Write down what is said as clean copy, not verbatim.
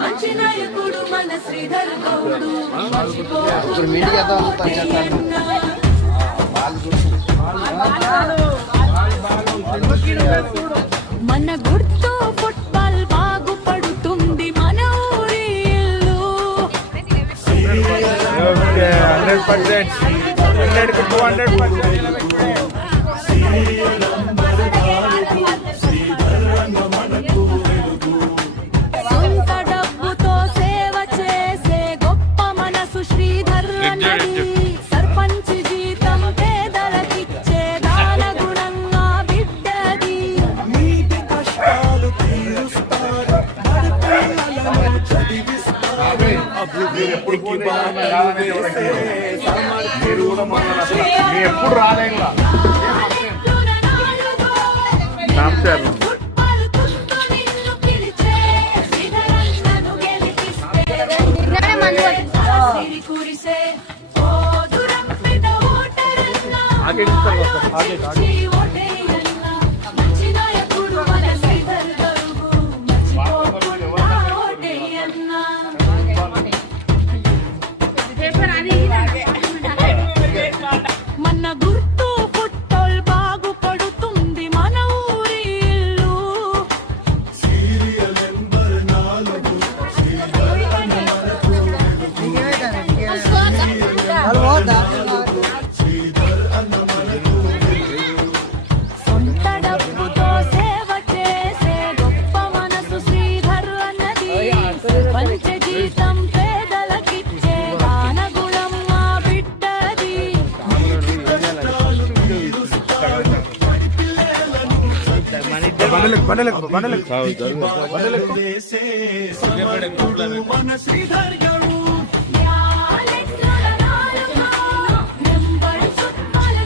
మంచి నాయకుడు మన శ్రీధర్ గౌడు మన గుర్తు ఫుట్బాల్ బాగుపడుతుంది మన ఊరి ఇల్లు 100% సొంత డబ్బుతో సేవ చేసే గొప్ప మనసు శ్రీధర్ అన్నది సర్పంచ్ జీతం పేదలకిచ్చే దాన గుణంగా బిడ్డది ఎప్పుడు రాలేంగా ఫుట్బాల్ కుస్తు నిన్ను పిలిచే శ్రీధర్ అన్నను గెలిపిస్తే కురిసే ఓ దురప్పిట ఓటరన్నా ఆగి ఓటేయన్నా మంచి నాయకుడు మన శ్రీధర్ గౌడు మర్చిపోకుండా ఓటేయన్నా మన గుర్తు ఫుట్బాల్ బాగుపడుతుంది మన ఊరి ఇల్లు సొంత డబ్బుతో సేవ చేసే గొప్ప మనసు శ్రీధర్ అన్నది పంచ జీతం పేదలకిచ్చే దాన గుణం మా బిడ్డది నెంబడి చుట్టాలు